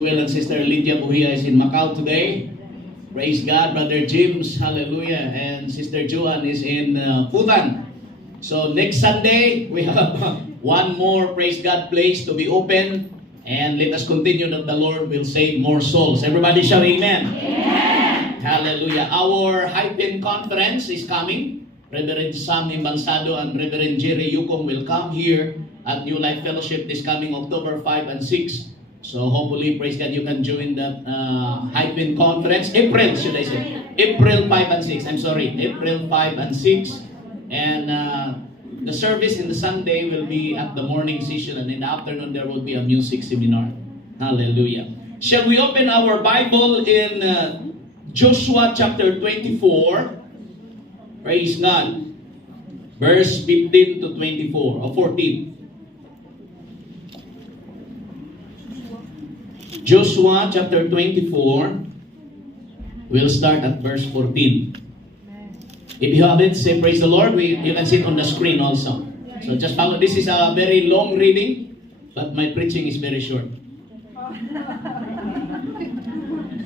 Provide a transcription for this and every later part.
Well, and Sister Lydia Buhia is in Macau today. Praise God, Brother James, hallelujah. And Sister Joan is in Futan. So next Sunday, we have one more, praise God, place to be open. And let us continue that the Lord will save more souls. Everybody shout amen. Amen. Hallelujah. Our Hypen conference is coming. Reverend Sam Imbansado and Reverend Jerry Yukong will come here at New Life Fellowship this coming October 5 and 6. So hopefully, praise God, you can join that Hypen conference. April, should I say? April 5 and 6. I'm sorry, April 5 and 6. And the service in the Sunday will be at the morning session, and in the afternoon there will be a music seminar. Hallelujah. Shall we open our Bible in Joshua chapter 24? Praise God. Verse 15 to 24, or 14. Joshua chapter 24, we'll start at verse 14. If you have it, say praise the Lord. You can see it on the screen also. So just follow. This is a very long reading, but my preaching is very short.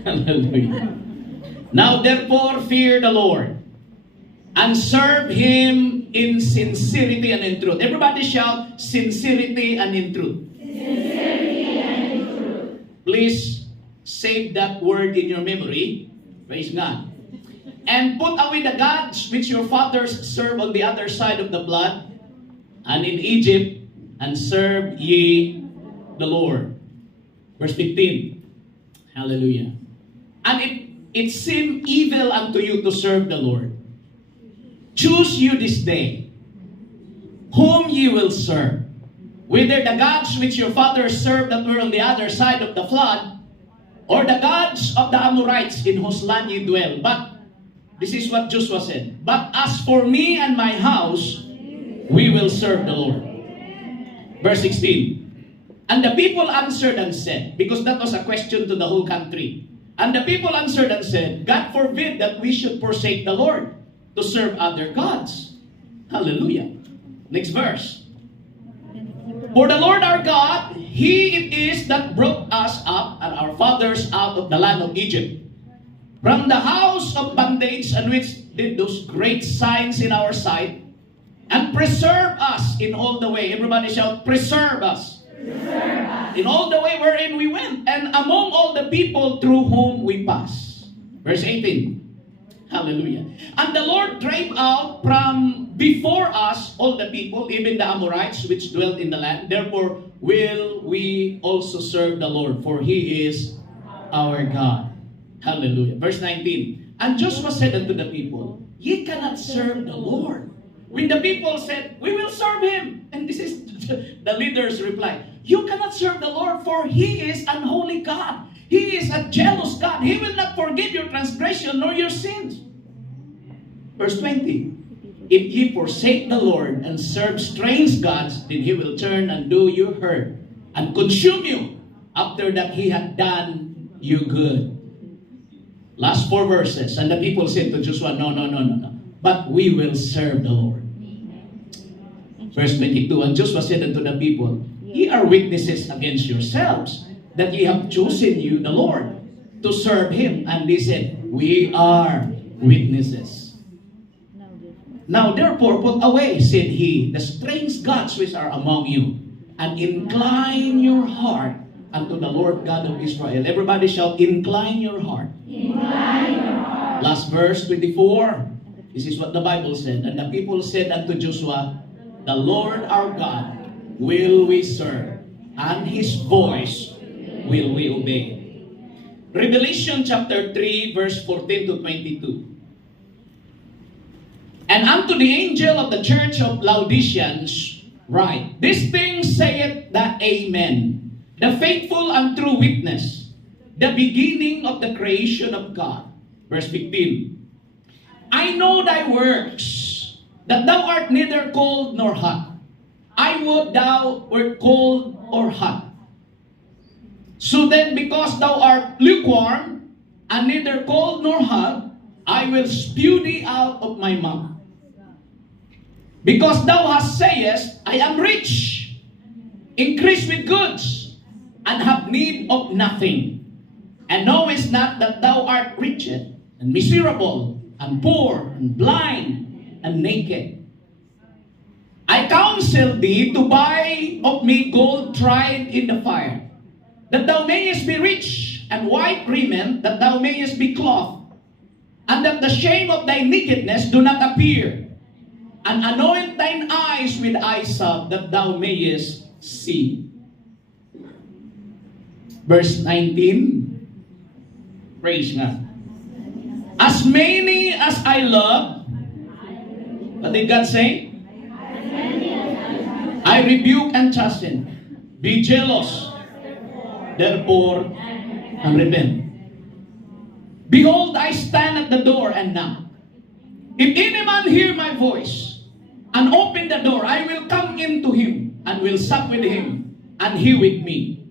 Hallelujah. Now therefore fear the Lord, and serve Him in sincerity and in truth. Everybody shout, sincerity and in truth. Please save that word in your memory. Praise God. And put away the gods which your fathers served on the other side of the flood and in Egypt, and serve ye the Lord. Verse 15. Hallelujah. And it seemed evil unto you to serve the Lord. Choose you this day whom ye will serve, whether the gods which your fathers served that were on the other side of the flood, or the gods of the Amorites in whose land ye dwell. But this is what Joshua said. But as for me and my house, we will serve the Lord. Verse 16. And the people answered and said, because that was a question to the whole country. And the people answered and said, God forbid that we should forsake the Lord to serve other gods. Hallelujah. Next verse. For the Lord our God, He it is that brought us up and our fathers out of the land of Egypt, from the house of bondage, and which did those great signs in our sight, and preserve us in all the way. Everybody shout, preserve us. Preserve us. In all the way wherein we went, and among all the people through whom we passed. Verse 18. Hallelujah. And the Lord drave out from before us all the people, even the Amorites which dwelt in the land. Therefore will we also serve the Lord, for He is our God. Hallelujah. Verse 19. And Joshua said unto the people, ye cannot serve the Lord. When the people said, we will serve Him. And this is the leader's reply. You cannot serve the Lord, for He is an holy God. He is a jealous God. He will not forgive your transgression nor your sins. Verse 20. If ye forsake the Lord and serve strange gods, then He will turn and do you hurt and consume you after that He had done you good. Last 4 verses. And the people said to Joshua, no. But we will serve the Lord. Verse 22. And Joshua said unto the people, ye are witnesses against yourselves, that ye have chosen you, the Lord, to serve Him. And they said, we are witnesses. Now therefore put away, said he, the strange gods which are among you, and incline your heart unto the Lord God of Israel. Everybody shout, incline your heart. Incline your heart. Last verse 24. This is what the Bible said. And the people said unto Joshua, the Lord our God will we serve, and His voice will we obey. Revelation chapter 3 verse 14 to 22. And unto the angel of the church of Laodiceans write, these things saith the Amen, the faithful and true witness, the beginning of the creation of God. Verse 15. I know thy works, that thou art neither cold nor hot. I would thou wert cold or hot. So then, because thou art lukewarm, and neither cold nor hot, I will spew thee out of my mouth. Because thou hast sayest, I am rich, increase with goods, and have need of nothing, and knowest not that thou art wretched, and miserable, and poor, and blind, and naked. I counsel thee to buy of me gold tried in the fire, that thou mayest be rich, and white raiment, that thou mayest be clothed, and that the shame of thy nakedness do not appear, and anoint thine eyes with hyssop, that thou mayest see. Verse 19, praise God. As many as I love, what did God say? I rebuke and chasten. Be jealous, therefore, and repent. Behold, I stand at the door and knock. If any man hear my voice, and open the door, I will come into him, and will sup with him, and he with me.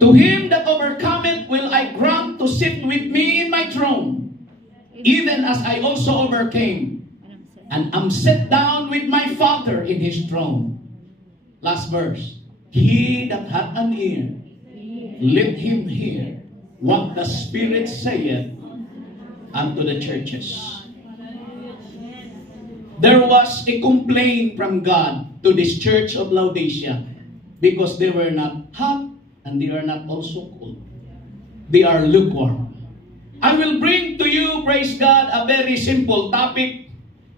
To him that overcometh will I grant to sit with me in my throne, even as I also overcame, and am set down with my Father in his throne. Last verse. He that hath an ear, let him hear what the Spirit saith unto the churches. There was a complaint from God to this church of Laodicea because they were not hot and they are not also cold. They are lukewarm. I will bring to you, praise God, a very simple topic,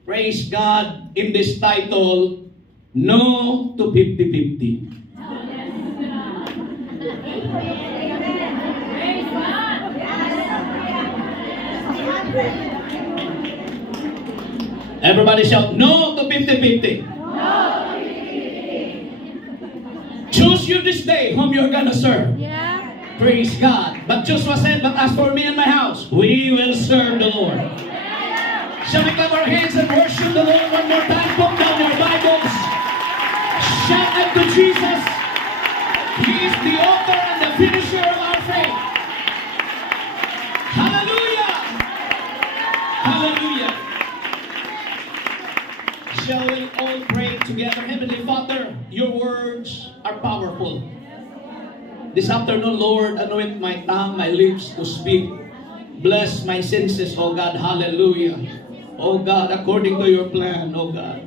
praise God, in this title, No to 50-50. Everybody shout, no to 50-50. Choose you this day whom you're gonna serve. Yeah. Praise God. But Joshua said, but as for me and my house, we will serve the Lord. Shall we clap our hands and worship the Lord one more time? Put down your Bibles. Shout unto Jesus. He is the author and the finisher of our faith. Hallelujah. Hallelujah. Shall we all pray together? Heavenly Father, your words are powerful. This afternoon, Lord, anoint my tongue, my lips to speak. Bless my senses, oh God. Hallelujah. Oh God, according to your plan, oh God.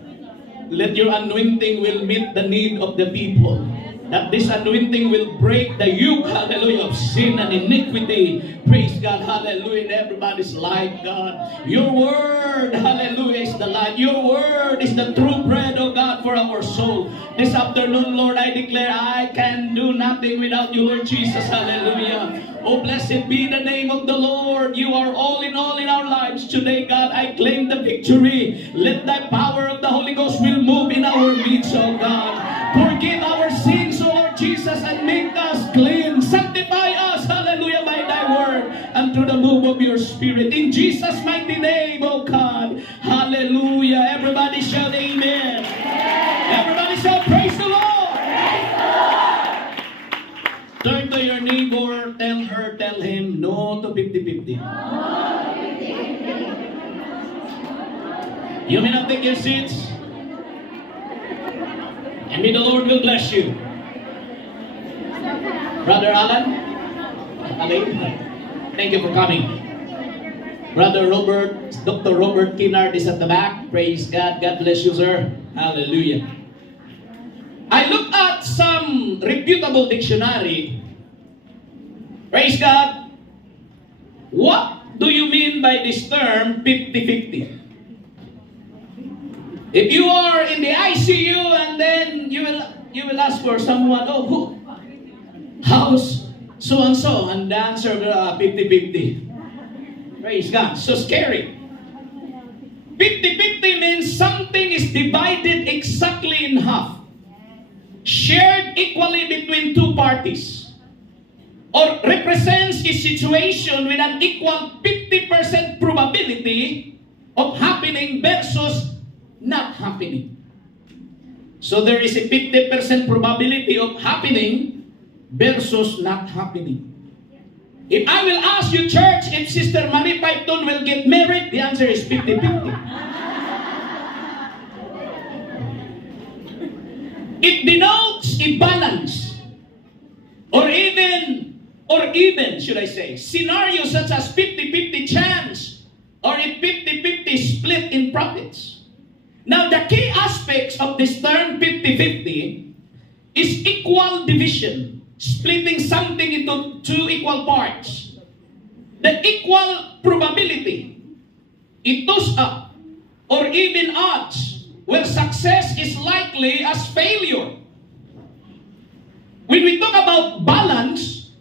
Let your anointing will meet the need of the people. That this anointing will break the yoke, hallelujah, of sin and iniquity. Praise God, hallelujah, in everybody's life, God. Your word, hallelujah, is the light. Your word is the true bread, oh God, for our soul. This afternoon, Lord, I declare I can do nothing without you, Lord Jesus, hallelujah. Oh, blessed be the name of the Lord. You are all in our lives today, God. I claim the victory. Let the power of the Holy Ghost will move in our midst, oh God. Forgive our sins, O Lord Jesus, and make us clean. Sanctify us, hallelujah, by thy word and through the move of your Spirit. In Jesus' mighty name, oh God. Hallelujah. Everybody shout amen. Everybody shout praise the Lord. Praise the Lord. Turn to your neighbor, tell her, tell him, no to 50-50. You may not take your seats. And may the Lord will bless you. Brother Alan, thank you for coming. Brother Robert, Dr. Robert Kinnard is at the back. Praise God. God bless you, sir. Hallelujah. I looked at some reputable dictionary. Praise God. What do you mean by this term 50-50? If you are in the ICU and then you will ask for someone, oh, who? How's so and so? And the answer 50-50. Praise God. So scary. 50-50 means something is divided exactly in half, shared equally between two parties, or represents a situation with an equal 50% probability of happening versus not happening. So there is a 50% probability of happening versus not happening. If I will ask you, church, if Sister Marie Python will get married, the answer is 50-50. It denotes a balance. or even, should I say, scenarios such as 50-50 chance or a 50-50 split in profits. Now, the key aspects of this term 50-50 is equal division, splitting something into two equal parts. The equal probability, itus up, or even odds, where success is likely as failure. When we talk about balance,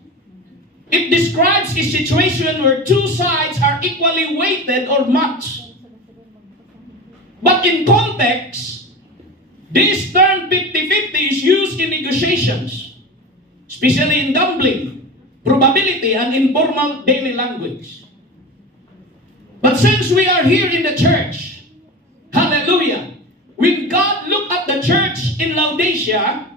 it describes a situation where two sides are equally weighted or matched. But in context, this term 50-50 is used in negotiations, especially in gambling, probability, and informal daily language. But since we are here in the church, hallelujah, when God looked at the church in Laodicea,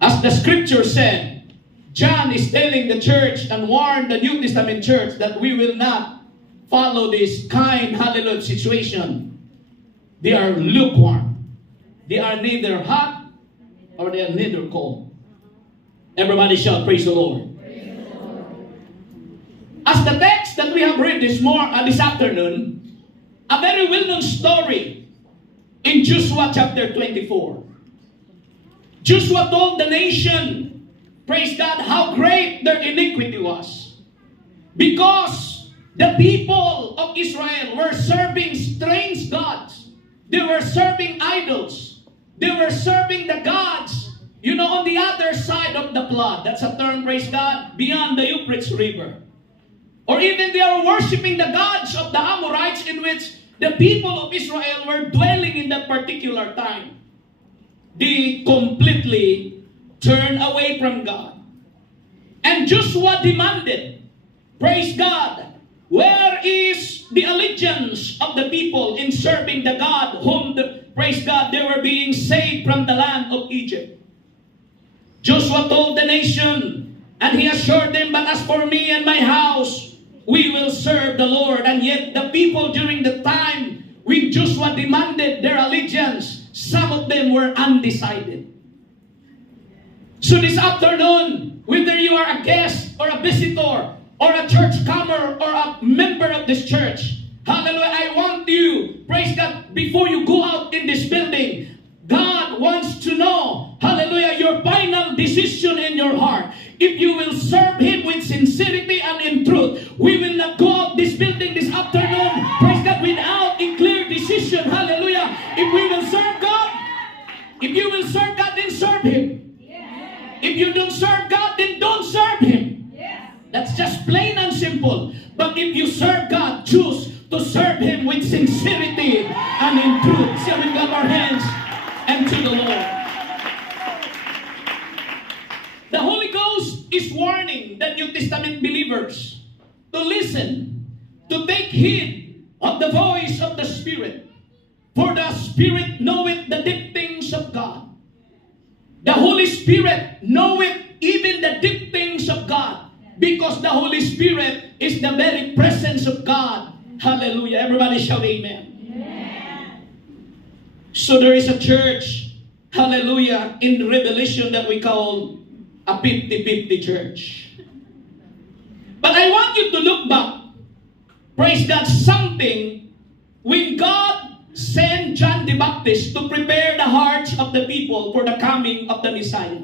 as the scripture said, John is telling the church and warned the New Testament church that we will not follow this kind, hallelujah, situation. They are lukewarm. They are neither hot or they are neither cold. Everybody shout, praise the Lord. Praise the Lord. As the text that we have read this afternoon, a very well-known story in Joshua chapter 24. Joshua told the nation, praise God, how great their iniquity was. Because the people of Israel were serving strange gods. They were serving idols. They were serving the gods, on the other side of the flood. That's a term, praise God, beyond the Euphrates River. Or even they are worshiping the gods of the Amorites in which the people of Israel were dwelling in that particular time. They completely turned away from God. And Joshua demanded, praise God, where is the allegiance of the people in serving the God whom, praise God, they were being saved from the land of Egypt? Joshua told the nation, and he assured them, but as for me and my house, we will serve the Lord. And yet the people during the time when Joshua demanded their allegiance, some of them were undecided. So this afternoon, whether you are a guest or a visitor or a church comer or a member of this church, hallelujah, I want you, praise God, before you go out in this building, God wants to know, hallelujah, your final decision in your heart. If you will serve Him with sincerity and in truth, we will not go out this building this afternoon, praise God, without a clear decision, hallelujah. If we will serve God, if you will serve God, then serve Him. If you don't serve God, then don't serve Him. That's just plain and simple. But if you serve God, choose to serve Him with sincerity and in truth. Shall we clap our hands and to the Lord? The Holy Ghost is warning the New Testament believers to listen, to take heed of the voice of the Spirit. For the Spirit knoweth the deep things of God. The Holy Spirit knoweth even the deep things of God. Because the Holy Spirit is the very presence of God. Hallelujah. Everybody shout amen. Amen. So there is a church, hallelujah, in Revelation that we call a 50-50 church. But I want you to look back, praise God, something when God sent John the Baptist to prepare the hearts of the people for the coming of the Messiah.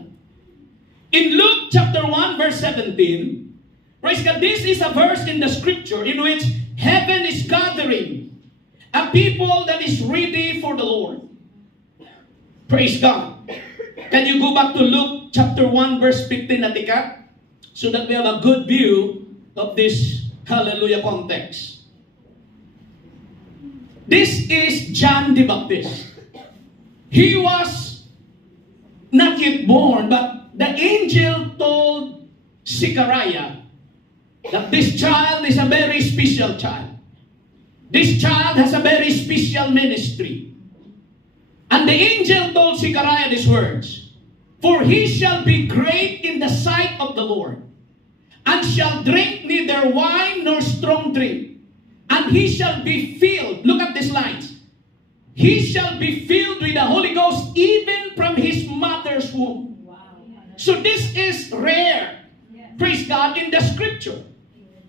In Luke chapter 1 verse 17, praise God, this is a verse in the scripture in which heaven is gathering a people that is ready for the Lord. Praise God. Can you go back to Luke chapter 1 verse 15, Natika? So that we have a good view of this, hallelujah, context. This is John the Baptist. He was not yet born, but the angel told Zechariah that this child is a very special child. This child has a very special ministry. And the angel told Zechariah these words, for he shall be great in the sight of the Lord, and shall drink neither wine nor strong drink. And he shall be filled, look at these lines, he shall be filled with the Holy Ghost even from his mother's womb. Wow. So this is rare, praise God, in the scripture.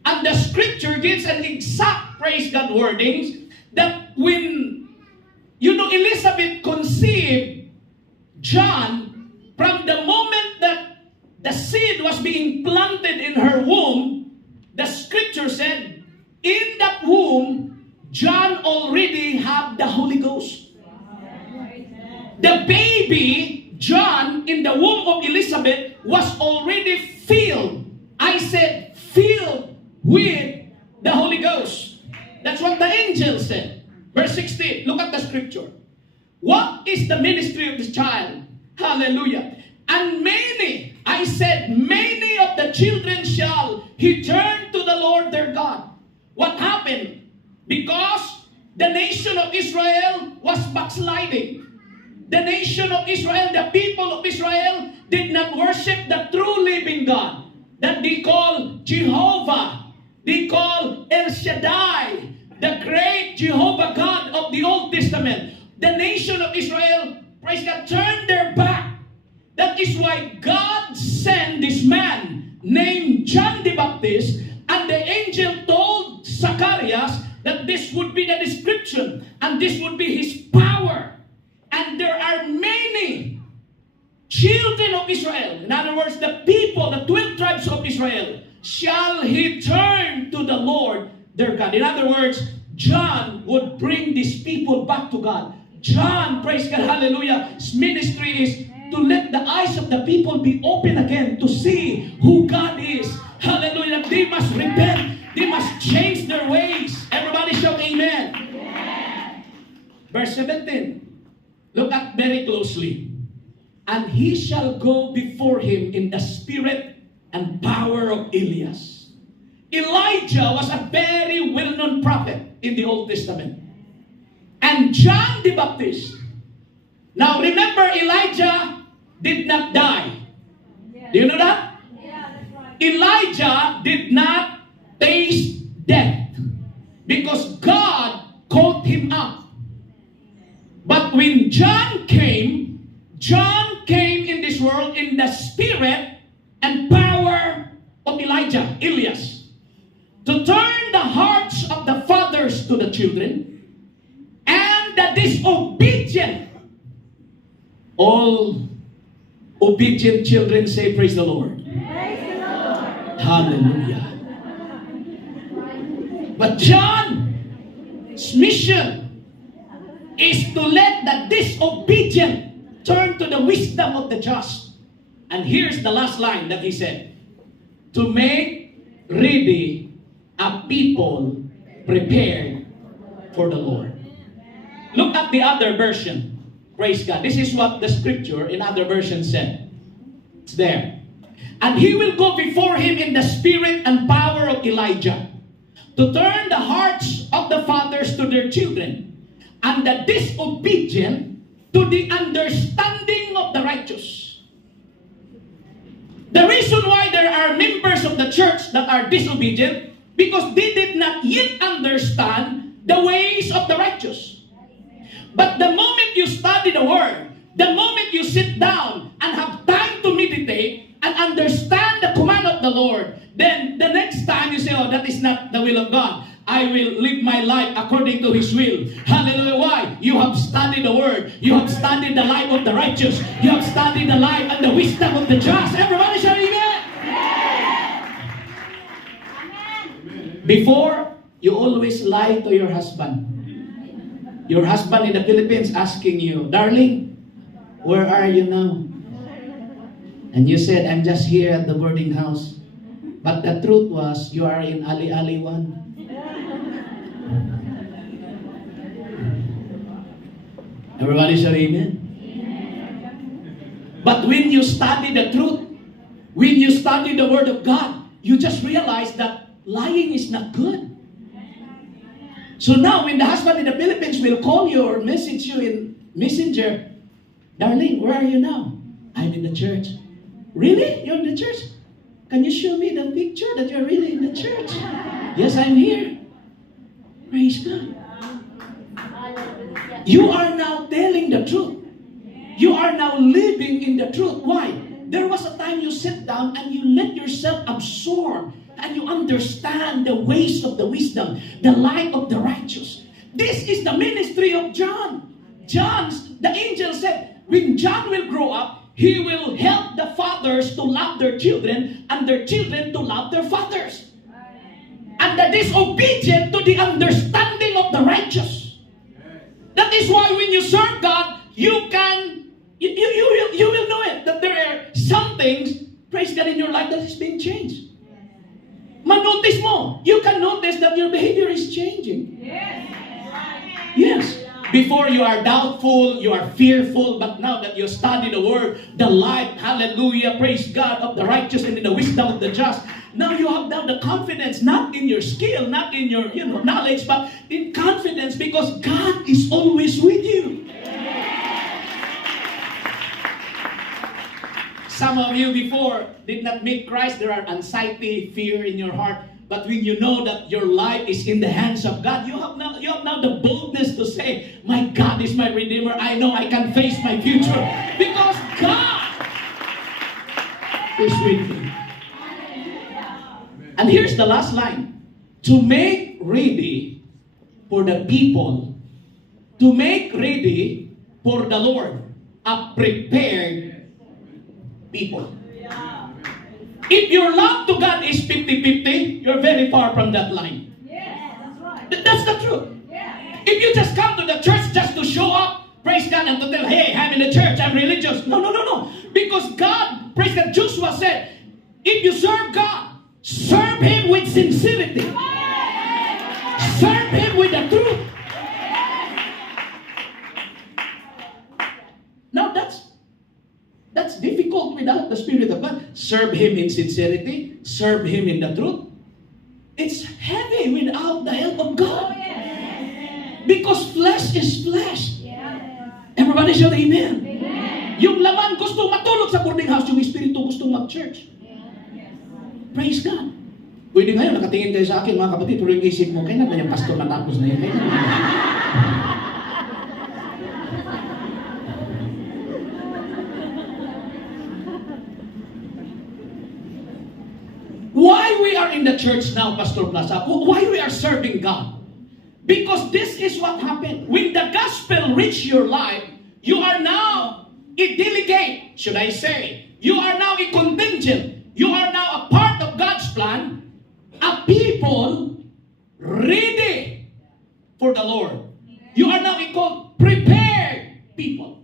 And the scripture gives an exact, praise God, wordings that when, Elizabeth conceived John, from the moment that the seed was being planted in her womb, the scripture said, in that womb, John already had the Holy Ghost. The baby, John, in the womb of Elizabeth, was already filled. I said, filled with the Holy Ghost. That's what the angel said. Verse 16, look at the scripture. What is the ministry of this child? Hallelujah. And many, I said, many of the children shall he turn to the Lord their God. What happened? Because the nation of Israel was backsliding. The nation of Israel, the people of Israel, did not worship the true living God that they call Jehovah. They call El Shaddai, the great Jehovah God of the Old Testament. The nation of Israel, praise God, turned their back. That is why God sent this man named John the Baptist, and the angel told Zacharias that this would be the description and this would be his power. And there are many children of Israel, in other words, the people, the 12 tribes of Israel, shall he turn to the Lord their God. In other words, John would bring these people back to God. John, praise God, hallelujah, his ministry is to let the eyes of the people be open again to see who God is. Hallelujah. They must repent. They must change their ways. Everybody shout amen. Amen. Verse 17. Look at very closely. And he shall go before him in the spirit and power of Elias. Elijah was a very well-known prophet in the Old Testament. And John the Baptist. Now remember, Elijah did not die. Do you know that? Yeah, that's right. Elijah did not taste death because God caught him up. But when John came in this world in the spirit and power of Elijah, Elias, to turn the hearts of the fathers to the children and the disobedient. All obedient children say, praise the Lord. Praise the Lord. Hallelujah. But John's mission is to let the disobedient turn to the wisdom of the just. And here's the last line that he said. To make ready a people prepared for the Lord. Look at the other version. Praise God. This is what the scripture in other versions said. It's there. And he will go before him in the spirit and power of Elijah, to turn the hearts of the fathers to their children, and the disobedient to the understanding of the righteous. The reason why there are members of the church that are disobedient, because they did not yet understand the ways of the righteous. But the moment you study the word, the moment you sit down and have time to meditate and understand the command of the Lord, then the next time you say, oh, that is not the will of God. I will live my life according to His will. Hallelujah. Why? You have studied the word. You have studied the life of the righteous. You have studied the life and the wisdom of the just. Everybody shout amen. Amen. Before, you always lie to your husband. Your husband in the Philippines asking you, darling, where are you now? And you said, I'm just here at the boarding house. But the truth was, you are in Ali Ali 1. Everybody say amen. But when you study the truth, when you study the Word of God, you just realize that lying is not good. So now when the husband in the Philippines will call you or message you in Messenger, darling, where are you now? I'm in the church. Really? You're in the church? Can you show me the picture that you're really in the church? Yes, I'm here. Praise God. You are now telling the truth. You are now living in the truth. Why? there was a time you sit down and you let yourself absorb and you understand the ways of the wisdom, the light of the righteous. This is the ministry of John. The angel said, when John will grow up, he will help the fathers to love their children and their children to love their fathers. And the disobedient to the understanding of the righteous. That is why when you serve God, you will know it, that there are some things, praise God, in your life that is being changed. Manotice mo. You can notice that your behavior is changing. Yes. Before you are doubtful, you are fearful, but now that you study the Word, the light, hallelujah, praise God, of the righteous and in the wisdom of the just, now you have now the confidence, not in your skill, not in your knowledge, but in confidence because God is always with you. Some of you before did not meet Christ, there are anxiety, fear in your heart. But when you know that your life is in the hands of God, you have now the boldness to say, my God is my Redeemer. I know I can face my future because God is with me. And here's the last line. To make ready for the people, to make ready for the Lord, a prepared people. If your love to God is 50-50, you're very far from that line. Yes, that's right. That's the truth. Yeah. If you just come to the church just to show up, praise God, and to tell, hey, I'm in the church, I'm religious. No. Because God, praise God, Joshua said, if you serve God, serve Him with sincerity. Serve Him with the truth. Now that's difficult without the Spirit of God. Serve Him in sincerity. Serve Him in the truth. It's heavy without the help of God. Because flesh is flesh. Everybody shout amen. Yung laman gusto matulog sa boarding house, yung espiritu gusto mag-church. Praise God. Pwede ngayon, nakatingin kayo sa akin, mga kapatid, pero yung isip mo, kailan ba yung pastor natapos na yun? Why we are in the church now, Pastor Plaza? Why we are serving God? Because this is what happened. When the gospel reach your life, you are now a delegate, should I say. You are now a contingent. You are now a part of God's plan. A people ready for the Lord. You are now called prepared people.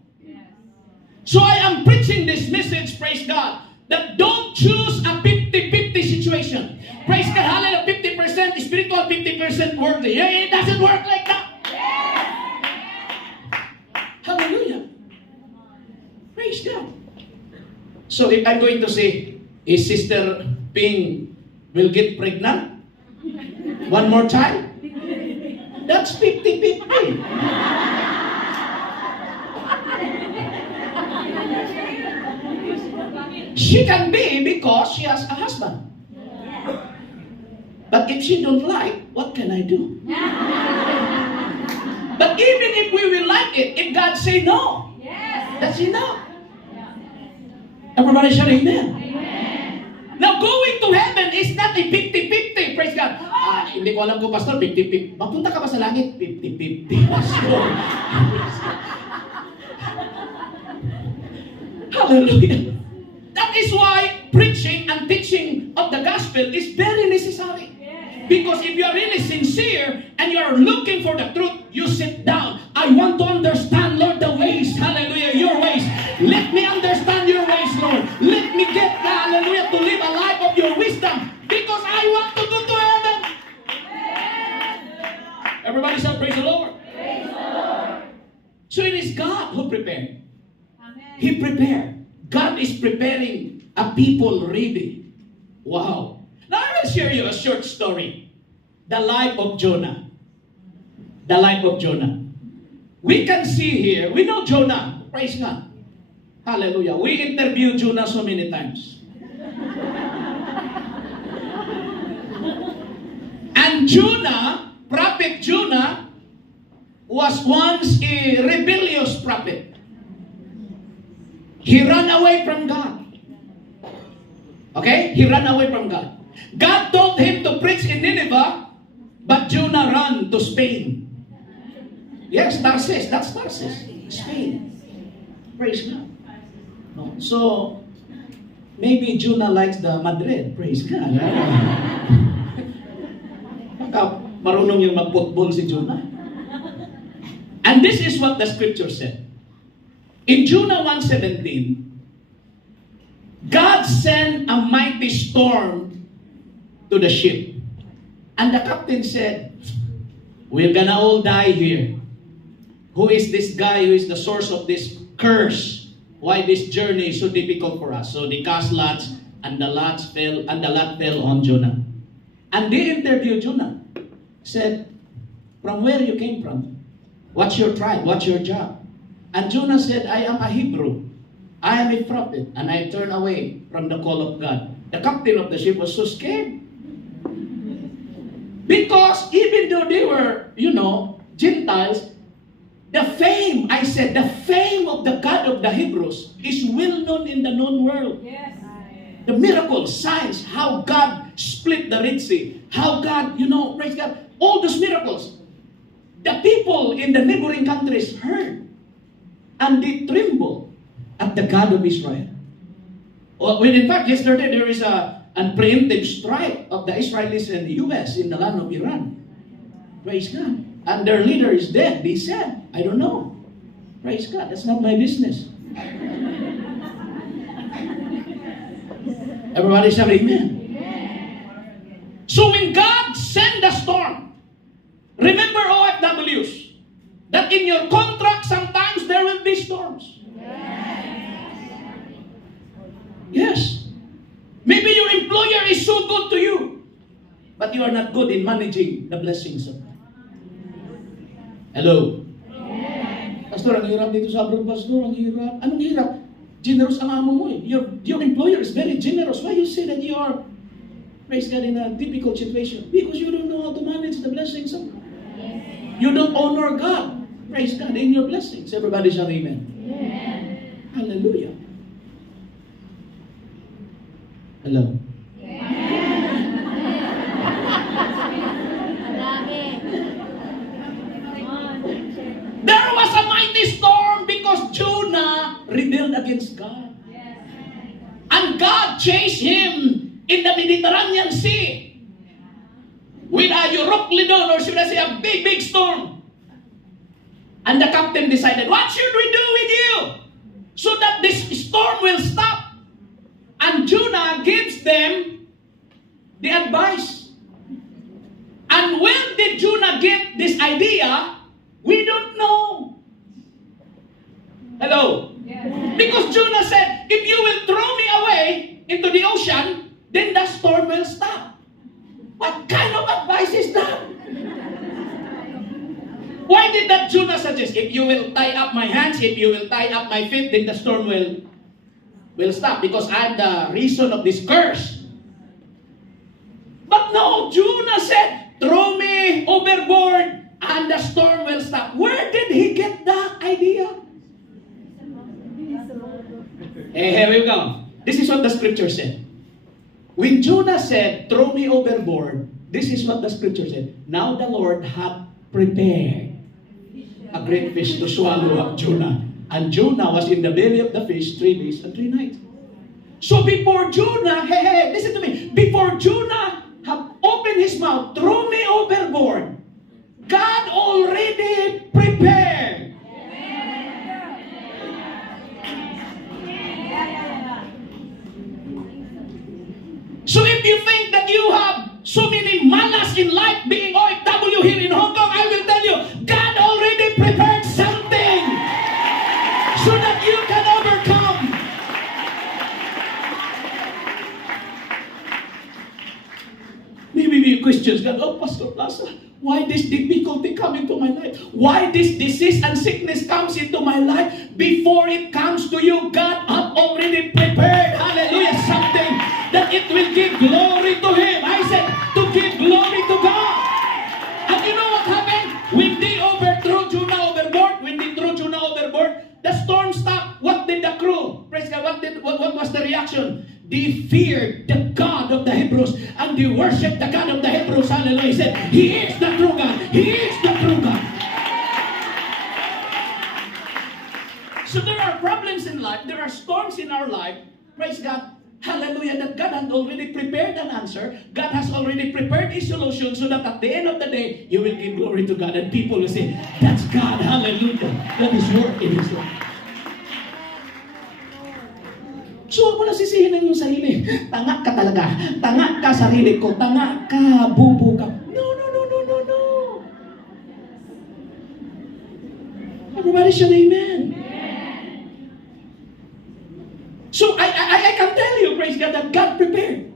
So I am preaching this message, praise God, that don't choose a 50-50 situation. Praise God, hallelujah, 50% spiritual, 50% worldly. It doesn't work like that. Hallelujah. Praise God. So if I'm going to say, is Sister Ping will get pregnant? One more child? That's 50-50. She can be because she has a husband. But if she don't like, what can I do? But even if we will like it, if God say no, that's enough. Everybody shout amen. Now going to heaven is not a 50-50. Praise God. Hindi ko alam ko, Pastor, 50-50. Mapunta ka ba sa langit? 50-50, Pastor. Hallelujah. That is why preaching and teaching of the gospel is very necessary. Because if you are really sincere and you are looking for the truth, you sit down. I want to understand, Lord, the ways. Hallelujah, your ways. Let me understand your ways, Lord. Let me get, hallelujah, to live a life of your wisdom. Because I want to go to heaven. Everybody shout, praise the Lord. Praise the Lord. So it is God who prepared. Amen. He prepared. God is preparing a people ready. Wow. Now I will share you a short story. The life of Jonah. The life of Jonah. We can see here, we know Jonah. Praise God. Hallelujah. We interviewed Jonah so many times. And Jonah, prophet Jonah, was once a rebellious prophet. He ran away from God. Okay? He ran away from God. God told him to preach in Nineveh, but Jonah ran to Spain. Yes, Tarsus. That's Tarsus. Spain. Praise God. No. So, maybe Jonah likes the Madrid. Praise God. Baka marunong yung mag-football si Jonah. And this is what the scripture said. In Jonah 1:17, God sent a mighty storm to the ship. And the captain said, we're gonna all die here. Who is this guy who is the source of this curse? Why this journey is so difficult for us? So they cast lots, and the lot fell on Jonah. And they interviewed Jonah. Said, from where you came from? What's your tribe? What's your job? And Jonah said, I am a Hebrew. I am a prophet, and I turned away from the call of God. The captain of the ship was so scared. Because even though they were, Gentiles, the fame of the God of the Hebrews is well known in the known world. Yes. The miracles, signs, how God split the Red Sea, how God, praise God, all those miracles. The people in the neighboring countries heard, and they trembled at the God of Israel. Well, in fact, yesterday there is a preemptive strike of the Israelis and the U.S. in the land of Iran. Praise God. And their leader is dead. They said, I don't know. Praise God. That's not my business. Everybody say amen. So when God sent the storm, remember OFWs, that in your contract sometimes there will be storms. Yes. Maybe your employer is so good to you, but you are not good in managing the blessings of God. Hello? Pastor, ang hirap dito sa abroad, Pastor. Ang hirap. Anong hirap? Generous ang amo mo eh. Your employer is very generous. Why you say that you are, praise God, in a difficult situation? Because you don't know how to manage the blessings of God. You don't honor God. Praise God in your blessings. Everybody shout amen. Hallelujah. Hello? There was a mighty storm because Jonah rebelled against God. And God chased him in the Mediterranean Sea with a Euroclydon, or should I say a big, big storm. And the captain decided, what should we do with you so that this storm will stop? And Jonah gives them the advice. And where did Jonah get this idea? We don't know. Hello? Because Jonah said, if you will throw me away into the ocean, then the storm will stop. What kind of advice is that? Why did that Jonah suggest, if you will tie up my hands, if you will tie up my feet, then the storm will stop, because I'm the reason of this curse. But no, Jonah said, throw me overboard and the storm will stop. Where did he get that idea? Hey, here we go. This is what the scripture said. When Jonah said, throw me overboard, this is what the scripture said. Now the Lord had prepared a great fish to swallow up Jonah. And Jonah was in the belly of the fish 3 days and 3 nights. So before Jonah, hey, listen to me. Before Jonah had opened his mouth, throw me overboard, God already prepared. So if you think that you have so many malas in life being OFW here in Hong Kong, I will tell you, God already prepared something so that you can overcome. Maybe questions God, oh Pastor Plaza, why this difficulty come into my life? Why this disease and sickness comes into my life? Before it comes to you, God had already prepared, hallelujah, something that it will give glory to Him. I said, to give glory to God. And you know what happened? When they overthrew Jonah overboard, the storm stopped. What did the crew? Praise God, what was the reaction? they feared the God of the Hebrews and they worshiped the God of the Hebrews. Hallelujah. He said, He is the true God. He is the true God. So there are problems in life. There are storms in our life. Praise God. Hallelujah. That God has already prepared an answer. God has already prepared a solution so that at the end of the day, you will give glory to God. And people will say, that's God. Hallelujah. That is work in His life. So, huwag mo na sisihin ng iyong sarili. Tanga ka talaga. Tanga ka sarili ko. Tanga ka. Bubo ka. No, no, no, no, no, no. Everybody should amen. So, I can tell you, praise God, that God prepared.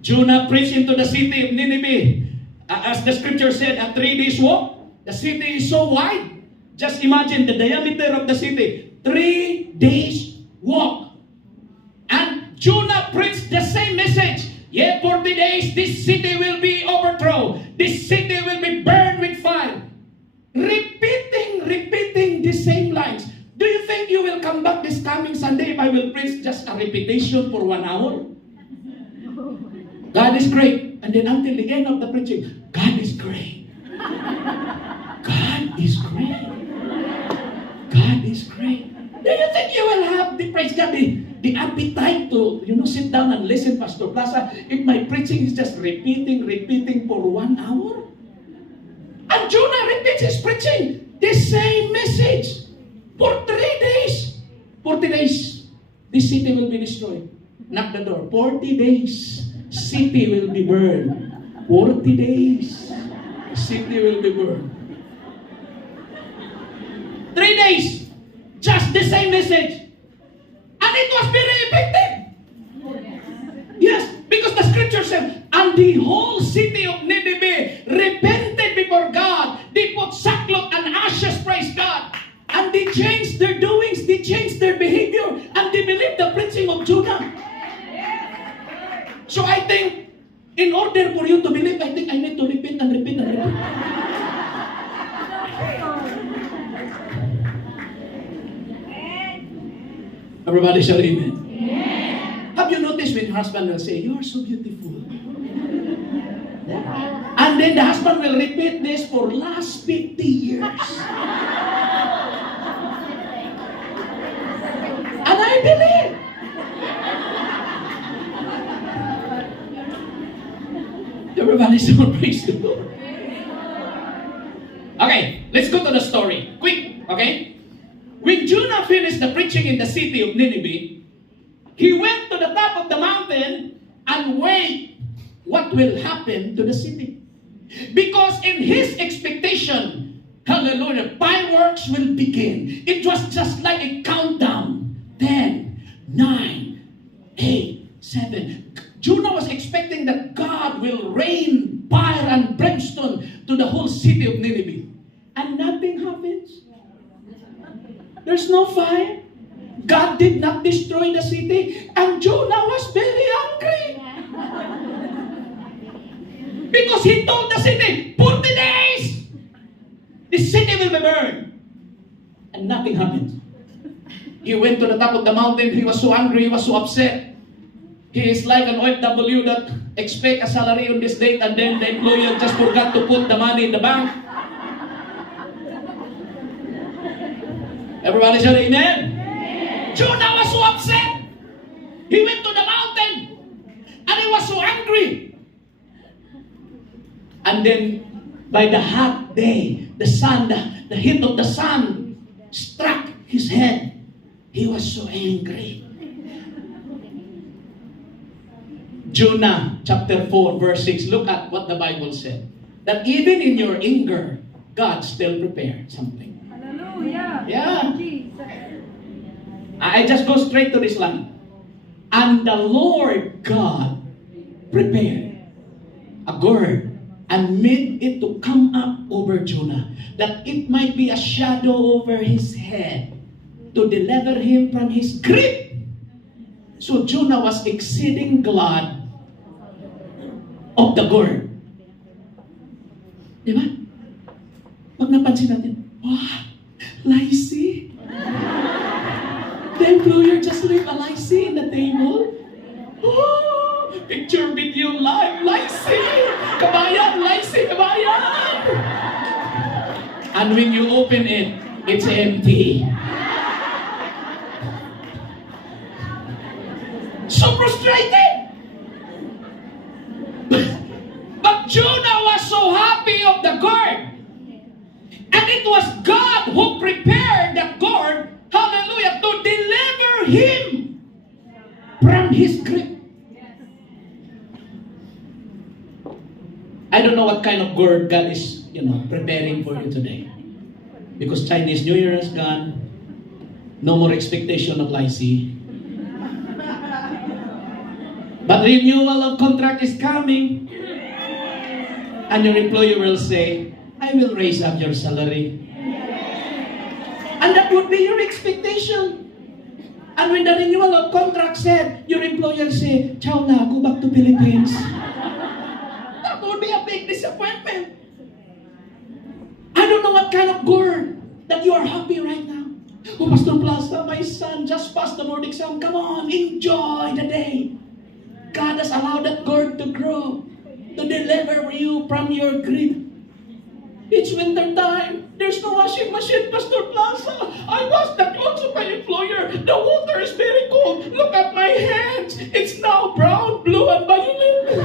Jonah preached into the city of Nineveh. As the scripture said, a 3 days walk. The city is so wide. Just imagine the diameter of the city. 3 days walk. And Jonah preached the same message. Yet 40 days, this city will be overthrown. This city will be burned with fire. Repeating the same lines. Do you think you will come back this coming Sunday if I will preach just a repetition for 1 hour? God is great. And then until the end of the preaching, God is great. God is great. God is great. Do you think you will have the, praise God, the appetite to, sit down and listen, Pastor Plaza, if my preaching is just repeating for 1 hour? And Jonah repeats his preaching, the same message, for 3 days. 40 days, this city will be destroyed. Knock the door. 40 days, city will be burned. 40 days, city will be burned. 3 days, just the same message. And it was very effective. Yes, because the scripture said, and the whole city of Nineveh repented before God. They put sackcloth and ashes, praise God. And they changed their doings, they changed their behavior, and they believed the preaching of Jonah. So I think, in order for you to believe, I think I need to repeat and repeat and repeat. Everybody shout amen. Have you noticed when your husband will say, you are so beautiful? And then the husband will repeat this for last 50 years. And I believe. Everybody say, praise the Lord. Okay, let's go to the story. Quick, okay? When Jonah finished the preaching in the city of Nineveh, he went to the top of the mountain and wait what will happen to the city. Because in his expectation, hallelujah, fireworks will begin. It was just like a countdown. 10, 9, 8, 7. Jonah was expecting that God will rain fire and brimstone to the whole city of Nineveh. And nothing happens. There's no fire. God did not destroy the city. And Jonah was very angry. Because he told the city, 40 days, the city will be burned. And nothing happened. He went to the top of the mountain. He was so angry. He was so upset. He is like an OFW that expect a salary on this date and then the employer just forgot to put the money in the bank. Everybody shout amen. Jonah was so upset. He went to the mountain and he was so angry. And then by the hot day, the sun, the heat of the sun struck his head. He was so angry. Jonah chapter 4 verse 6. Look at what the Bible said. That even in your anger, God still prepared something. Hallelujah. Yeah. I just go straight to this line. And the Lord God prepared a gourd and made it to come up over Jonah, that it might be a shadow over his head, to deliver him from his grip. So Jonah was exceeding glad of the gourd. Diba? Pag napansin natin, wow, lychee. The employer just left a lychee in the table. new life. Laisi! Kabayan! Laisi! Kabayan! And when you open it, it's empty. So frustrated! But Jonah was so happy of the gourd. And it was God who prepared the gourd, hallelujah, to deliver him from his grip. I don't know what kind of gourd God is, preparing for you today. Because Chinese New Year has gone. No more expectation of lycée. But renewal of contract is coming. And your employer will say, I will raise up your salary. And that would be your expectation. And when the renewal of contract said, your employer say, ciao na, go back to Philippines. That would be a big disappointment. I don't know what kind of gourd that you are happy right now. Oh, Pastor Plaza, my son just passed the board exam. Come on, enjoy the day. God has allowed that gourd to grow, to deliver you from your grief. It's winter time. There's no washing machine, Pastor Plaza. I wash the clothes of my employer. The water is very cold. Look at my hands. It's now brown, blue, and violet.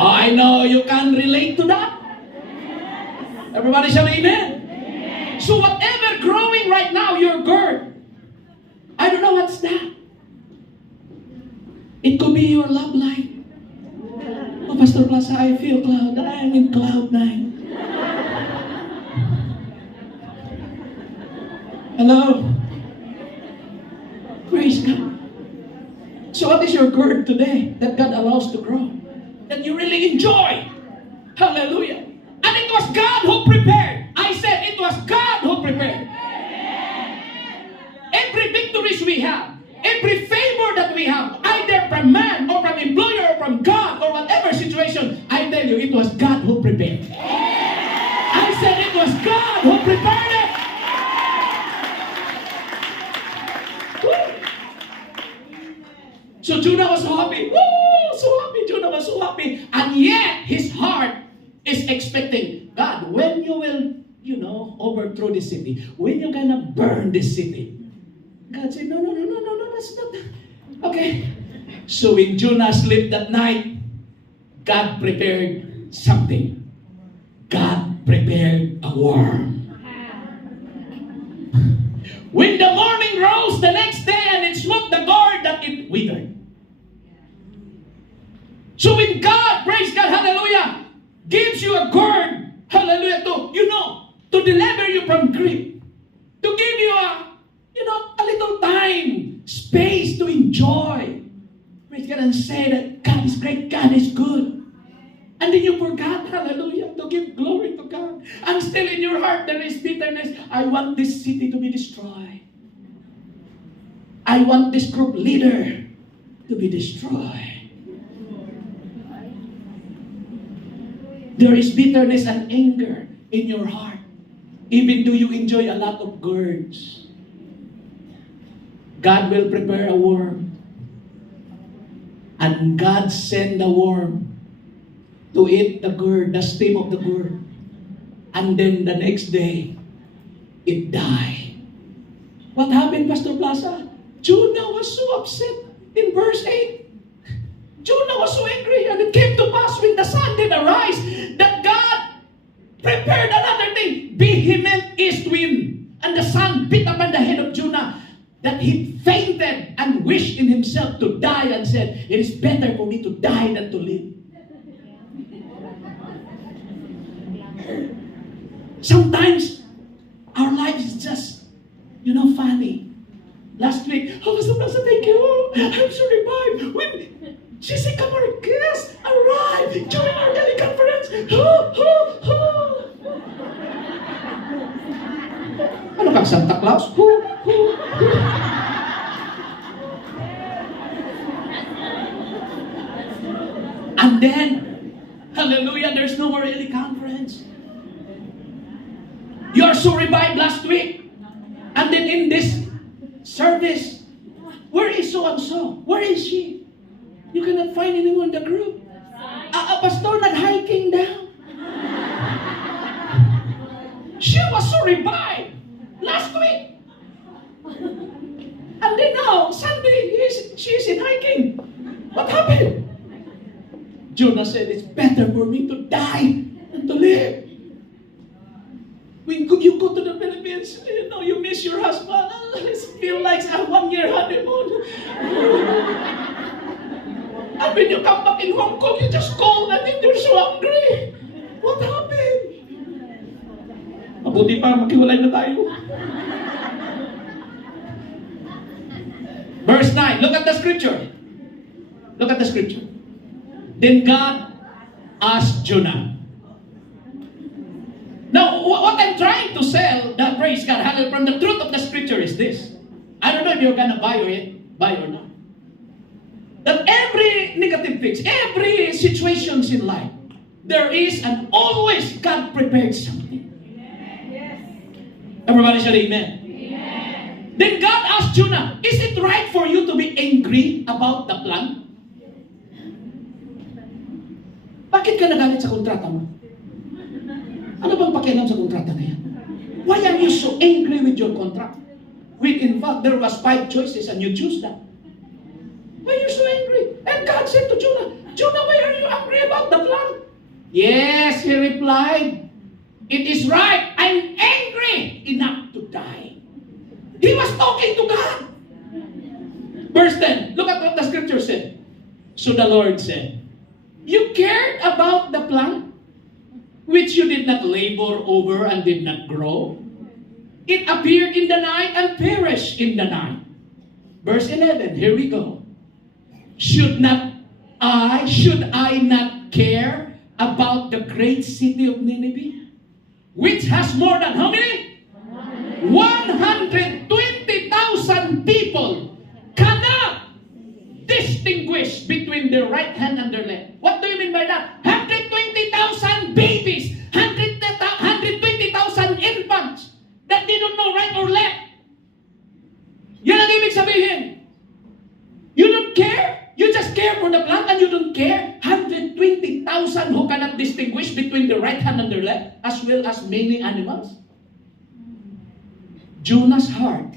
I know you can relate to that. Everybody shall amen. So whatever growing right now, your gourd, I don't know what's that. It could be your love life. Oh, Pastor Plaza, I feel cloud. I'm in cloud 9. Hello? Praise God. So what is your gourd today that God allows to grow? That you really enjoy? Hallelujah. And it was God who prepared. I said it was God who prepared. Every victories we have, every favor that we have, either from man or from employer or from God or whatever situation, I tell you, it was God who prepared. I said it was God who prepared it. Woo. So Jonah was so happy. Woo! So happy. Jonah was so happy. And yet, his heart is expecting, God, when you will, overthrow this city, when you're gonna burn this city. God said, no, that's not that. Okay. So when Jonah slept that night, God prepared something. God prepared a worm. When the morning rose the next day and it smote the gourd, that it withered. So when God, praise God, hallelujah, gives you a gourd, hallelujah, to deliver you from grief, to give you a little time, space to enjoy. Praise God and say that God is great, God is good. And then you forgot, hallelujah, to give glory to God. And still in your heart there is bitterness. I want this city to be destroyed. I want this group leader to be destroyed. There is bitterness and anger in your heart, even though you enjoy a lot of gourds. God will prepare a worm. And God send the worm to eat the gourd, the stem of the gourd. And then the next day, it died. What happened, Pastor Plaza? Jonah was so upset in verse 8. Jonah was so angry, and it came to pass when the sun did arise that God prepared another thing, vehement east wind, and the sun beat upon the head of Jonah, that he fainted and wished in himself to die and said, it is better for me to die than to live. Sometimes our life is just, funny. Last week, oh, Pastor Plaza, thank you. I'm so revived. When Jessica Marquez arrived during our teleconference. Ano kang Santa Claus? And then, hallelujah, there's no more teleconference. You are so revived last week. And then in this service, where is so and also. Where is she? You cannot find anyone in the group. Pastor, nag-hiking down. She was so revived last week. And then now, Sunday, she's in hiking. What happened? Jonah said, it's better for me to die than to live. When you go to the Philippines, you miss your husband. It feels like a 1-year honeymoon. And when you come back in Hong Kong, you just cold and then you're so hungry. What happened? Mabuti pa, maghiwalay na tayo. Verse 9, look at the scripture. Look at the scripture. Then God asked Jonah. Now, what I'm trying to sell, that praise God, hallelujah, from the truth of the scripture is this. I don't know if you're gonna buy or not. That every negative things, every situations in life, there is and always God prepared something. Yes. Everybody should amen. Amen. Then God asked Jonah, is it right for you to be angry about the plan? Bakit ka nagalit sa kontrata mo? Ano bang pakialam sa kontrata na yan? Why are you so angry with your contract? When in fact, there was 5 choices and you choose that. Why are you so angry? And God said to Jonah, Jonah, why are you angry about the plan? Yes, he replied, it is right. I'm angry enough to die. He was talking to God. Verse 10, look at what the scripture said. So the Lord said, you cared about the plant which you did not labor over and did not grow. It appeared in the night and perished in the night. Verse 11, here we go. Should I not care about the great city of Nineveh, which has more than how many? 120,000 people cannot distinguish between their right hand and their left. What do you mean by that? 120,000 babies, 120,000 infants that they don't know right or left. Yan ang ibig sabihin. You don't care. You just care for the plant and you don't care. 120,000 who cannot distinguish between their right hand and their left, as well as many animals. Jonah's heart,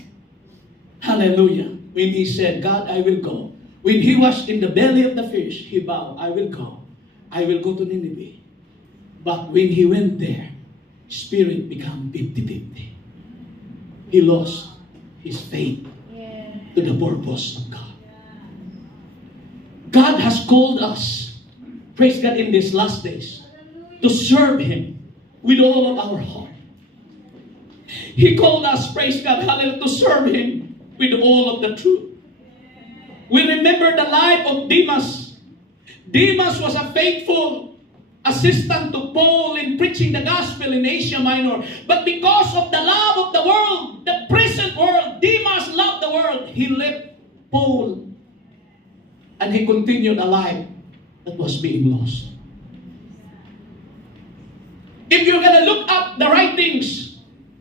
hallelujah, when he said, God, I will go. When he was in the belly of the fish, he vowed, I will go. I will go to Nineveh. But when he went there, spirit became 50-50. He lost his faith to the purpose of God. God has called us, praise God, in these last days, to serve Him with all of our heart. He called us, praise God, hallelujah, to serve Him with all of the truth. We remember the life of Demas. Demas was a faithful assistant to Paul in preaching the gospel in Asia Minor. But because of the love of the world, the present world, Demas loved the world. He left Paul and he continued a life that was being lost. If you're going to look up the writings,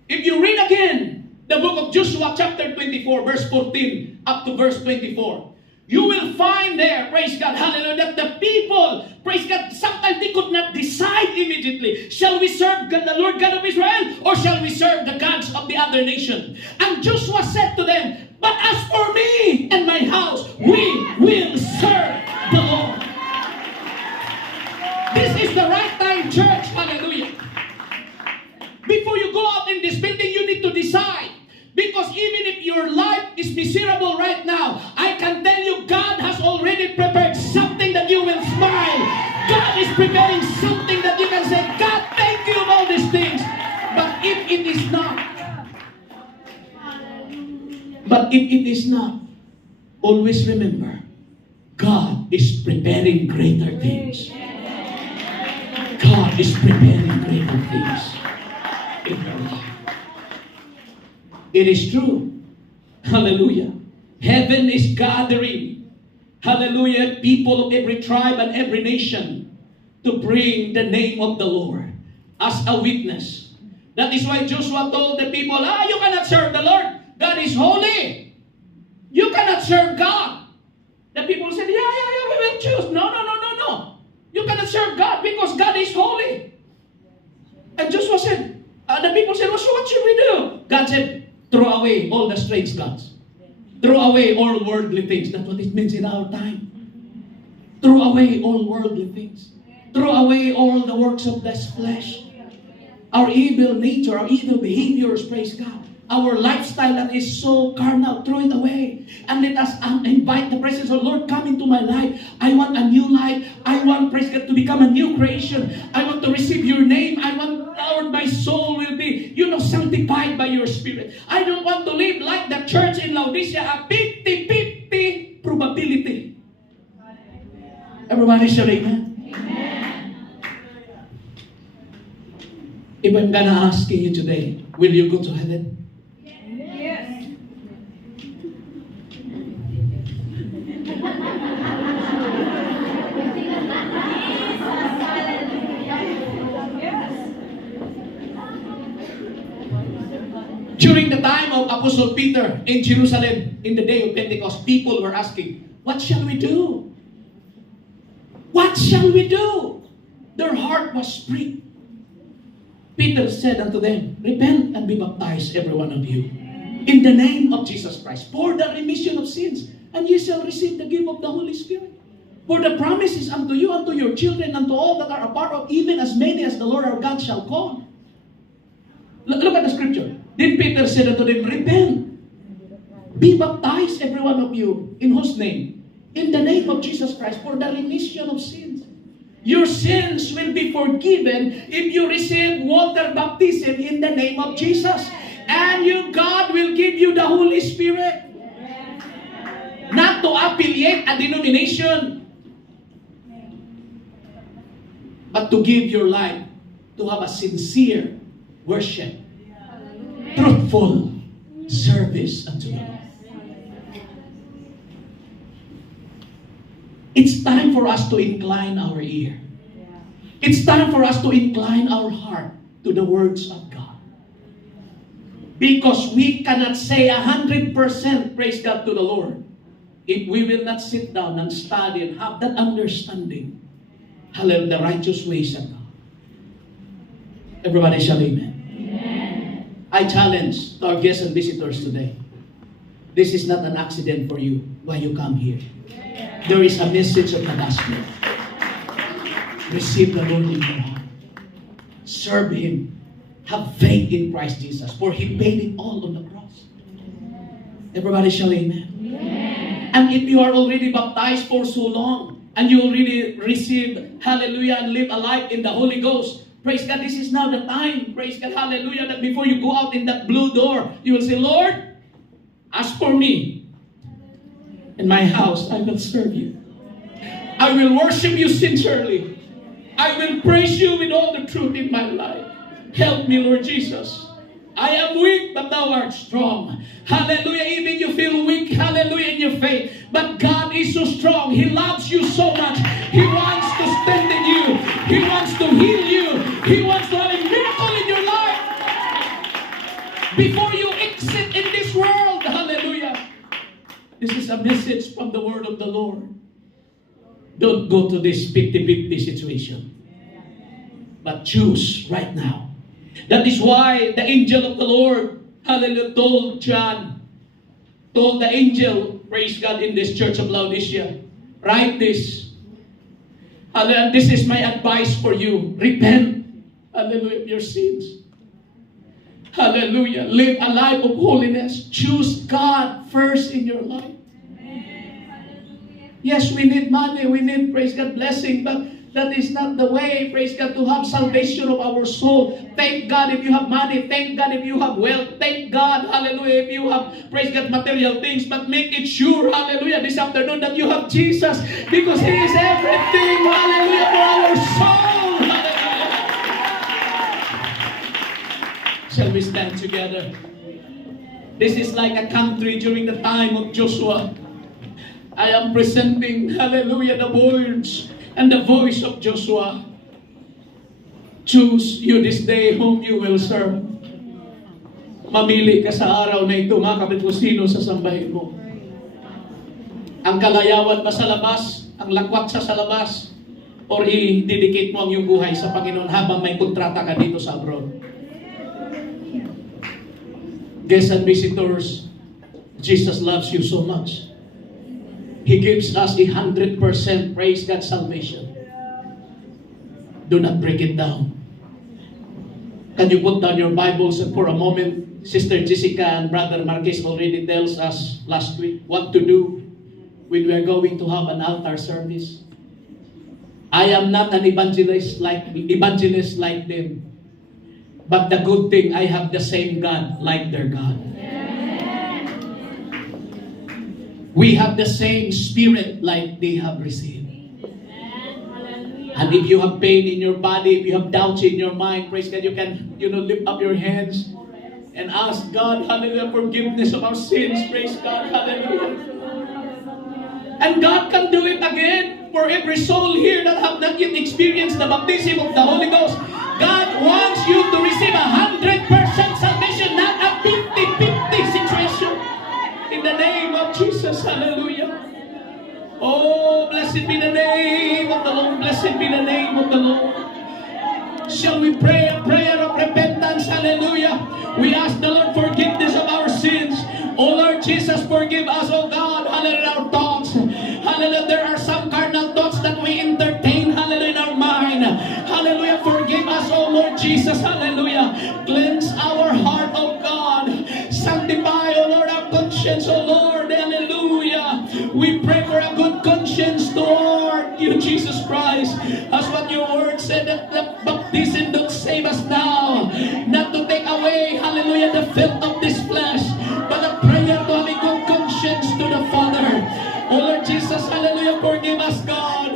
if you read again the book of Joshua chapter 24 verse 14 up to verse 24, you will find there, praise God, hallelujah, that the people, praise God, sometimes they could not decide immediately. Shall we serve God, the Lord God of Israel, or shall we serve the gods of the other nation? And Joshua said to them, but as for me and my house, we will serve the Lord. This is the right time, church, hallelujah. Before you go out in this building, you need to decide. Because even if your life is miserable right now, I can tell you God has already prepared something that you will smile. God is preparing something that you can say, God, thank you of all these things. But if it is not, always remember, God is preparing greater things. God is preparing greater things in your life. It is true. Hallelujah. Heaven is gathering, hallelujah, people of every tribe and every nation to bring the name of the Lord as a witness. That is why Joshua told the people, you cannot serve the Lord. God is holy. You cannot serve God. choose. No, no, no, no, no. You cannot serve God because God is holy. And Joshua said, the people said, well, so what should we do? God said, throw away all the strange gods. Throw away all worldly things. That's what it means in our time. Throw away all worldly things. Throw away all the works of this flesh. Our evil nature, our evil behaviors, praise God. Our lifestyle that is so carnal, throw it away. And let us invite the presence of Lord, come into my life. I want a new life. I want, praise God, to become a new creation. I want to receive your name. I want, Lord, my soul will be, sanctified by your Spirit. I don't want to live like the church in Laodicea, a 50-50 probability. Everybody shout amen. If I'm gonna ask you today, will you go to heaven? Yes. During the time of Apostle Peter in Jerusalem, in the day of Pentecost, people were asking, what shall we do? What shall we do? Their heart was pricked. Peter said unto them, repent and be baptized, every one of you, in the name of Jesus Christ, for the remission of sins, and ye shall receive the gift of the Holy Spirit. For the promise is unto you, unto your children, unto all that are a part of, even as many as the Lord our God shall call. Look at the scripture. Then Peter said unto them, repent, be baptized, every one of you, in whose name? In the name of Jesus Christ, for the remission of sins. Your sins will be forgiven if you receive water baptism in the name of Jesus. And God will give you the Holy Spirit. Not to affiliate a denomination, but to give your life, to have a sincere worship, truthful service unto the Lord. It's time for us to incline our ear. It's time for us to incline our heart to the words of God. Because we cannot say 100% praise God to the Lord if we will not sit down and study and have that understanding. Hallelujah, the righteous ways of God. Everybody shall amen. Amen. I challenge our guests and visitors today. This is not an accident for you why you come here. There is a message of the gospel. Receive the Lord in your heart. Serve Him. Have faith in Christ Jesus, for He paid it all on the cross. Everybody shall amen. Amen. And if you are already baptized for so long, and you already received, hallelujah, and live a life in the Holy Ghost, praise God, this is now the time, praise God, hallelujah, that before you go out in that blue door, you will say, Lord, as for me, in my house, I will serve you. I will worship you sincerely. I will praise you with all the truth in my life. Help me, Lord Jesus. I am weak, but thou art strong. Hallelujah. Even you feel weak, hallelujah, in your faith. But God is so strong. He loves you so much. He wants to strengthen you. He wants to heal you. He wants to have a miracle in your life. Before you exit in this world, hallelujah. This is a message from the word of the Lord. Don't go to this 50-50 situation. But choose right now. That is why the angel of the Lord, hallelujah, told the angel, praise God, in this church of Laodicea, write this. Hallelujah, this is my advice for you. Repent, hallelujah, of your sins. Hallelujah. Live a life of holiness. Choose God first in your life. Yes, we need money. We need, praise God, blessing. But that is not the way, praise God, to have salvation of our soul. Thank God if you have money. Thank God if you have wealth. Thank God, hallelujah, if you have, praise God, material things. But make it sure, hallelujah, this afternoon that you have Jesus. Because He is everything, hallelujah, for our soul. Hallelujah. Shall we stand together? This is like a country during the time of Joshua. I am presenting, hallelujah, the words and the voice of Joshua. Choose you this day whom you will serve. Mamili ka sa araw na ito, mga kapit kung sino sa sambahin mo. Ang kalayawan ba sa labas ang lakwat sa labas, or i-dedicate mo ang iyong buhay sa Panginoon habang may kontrata ka dito sa abroad. Guests and visitors, Jesus loves you so much. He gives us 100%, praise God, salvation. Do not break it down. Can you put down your Bibles and for a moment, Sister Jessica and Brother Marquez already tells us last week what to do when we are going to have an altar service. I am not an evangelist like them. But the good thing, I have the same God like their God. We have the same spirit like they have received. And if you have pain in your body, if you have doubts in your mind, praise God, you can, lift up your hands and ask God, hallelujah, forgiveness of our sins. Praise God, hallelujah. And God can do it again for every soul here that have not yet experienced the baptism of the Holy Ghost. God wants you to receive 100% salvation, not a 50-50 situation. In the name of Jesus, hallelujah. Oh, blessed be the name of the Lord. Blessed be the name of the Lord. Shall we pray a prayer of repentance? Hallelujah. We ask the Lord forgiveness of our sins. Oh Lord Jesus, forgive us, oh God. Hallelujah, our thoughts. Hallelujah, there are some carnal thoughts that we entertain. Hallelujah, in our mind. Hallelujah, forgive us, oh Lord Jesus. Hallelujah. Cleanse our heart, oh God. Sanctify, oh Lord, our conscience, oh Lord. Hallelujah. We pray for a good conscience toward you, Jesus Christ. As what your word said, that the baptism don't save us now. Not to take away, hallelujah, the filth of this flesh, but a prayer to have a good conscience to the Father. Oh Lord Jesus, hallelujah, forgive us, God.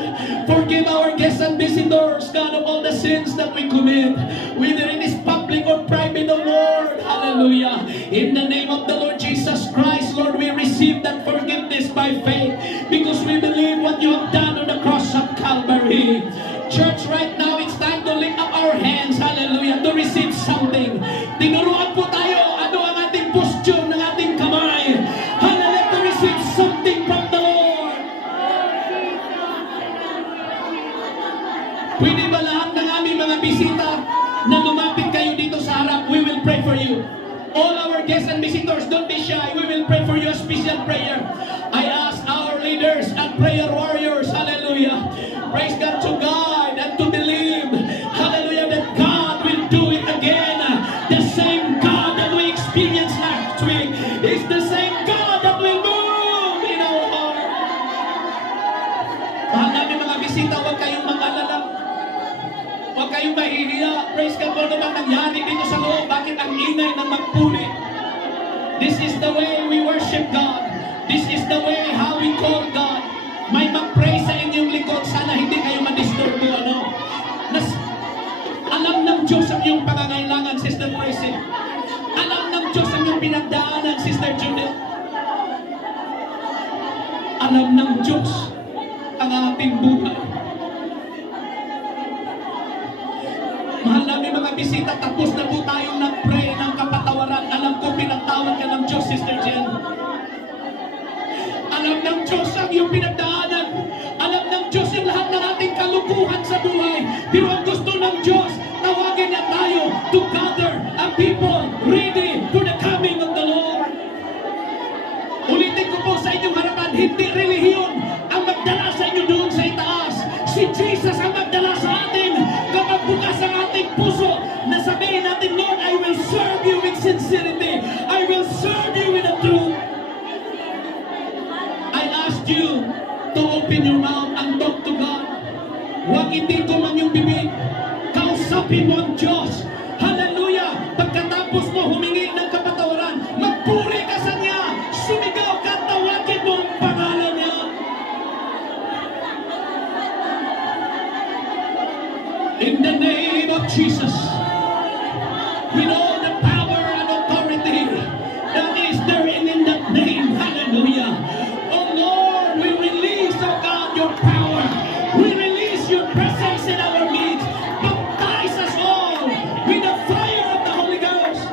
Forgive our guests and visitors, God, of all the sins that we commit, whether it is public or private, oh Lord. Hallelujah. In the name of the Lord Jesus Christ, Lord, we receive that forgiveness by faith because we believe what you have done on the cross of Calvary. Church, right now, it's time to lift up our hands, hallelujah, to receive something. Tinuruan po tayo, ano ang ating posture ng ating kamay. Hallelujah, to receive something from the Lord. Pwede ba lahat ng aming mga bisita na lumapit kayo dito sa harap? We will pray for you. All our guests and visitors, don't be shy. We will pray for you a special prayer. I ask our leaders and prayer warriors, hallelujah, praise God, to guide and to believe, hallelujah, that God will do it again. The same God that we experienced last week is the same God that will move in our heart. Mahal namin mga bisita, huwag kayong mag-alala. Huwag kayong mahihiya. Praise God, kung naman nangyari dito sa loob, bakit ang ingay ng magpuli? This is the way we worship God. This is the way how we call God. May mag-pray sa inyong likod. Sana hindi kayo madisturbo, alam ng Diyos ang iyong pangangailangan, Sister Tracy. Alam ng Diyos ang iyong pinagdaanan, Sister Judith. Alam ng Diyos ang ating buhay. Mahal namin mga bisita, tapos na po tayong nag-pray ng kapatawaran. Alam ko pinagtawad ka ng Diyos, Sister Jen. Alam ng Diyos ang iyong pinagdaanan. Alam ng Diyos yung lahat ng ating kalukuhan sa buhay. Pero ang gusto ng Diyos, tawagin niya tayo to gather a people ready for the coming of the Lord. Ulitin ko po sa inyong harapan, hindi relihiyon ang magdala sa inyo doon sa itaas. Si Jesus ang magdala sa atin. Kapag bukas ang ating puso, na sabihin natin, Lord, I will serve you with sincerity. I will serve you with the truth. I ask you to open your mouth and talk to God. Huwag itin ko man yung bibig. Kausapin mo ang Diyos. Hallelujah! Pagkatapos mo humingi ng kapatawaran, magpuri ka sa Niya. Sumigaw ka, tawagin mo ang pangalan Niya. In the name of Jesus, with all the power and authority that is there in that name, hallelujah. Oh Lord, we release, oh God, your power. We release your presence in our midst. Baptize us all with the fire of the Holy Ghost.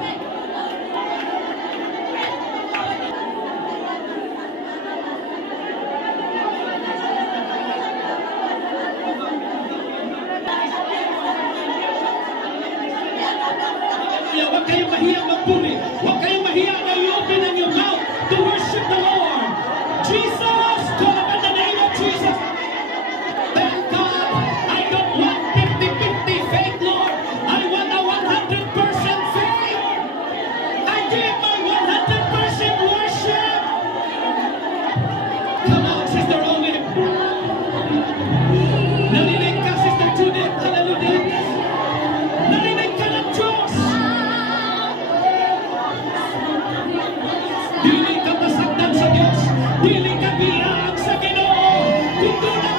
mahiyang magpuri. Huwag kayong mahiya. Now you open in your mouth to worship the Lord. Jesus, call upon the name of Jesus. Thank God. I don't want 50-50 faith, Lord. I want a 100% faith. I give my 100% worship. Come on, Sister Owen. Narinig ka, Sister Judith. Hallelujah. Narinig ka ng Diyos. Dili ka masaktan sa Diyos. Dili ka biyag sa Ginoo. Kung doon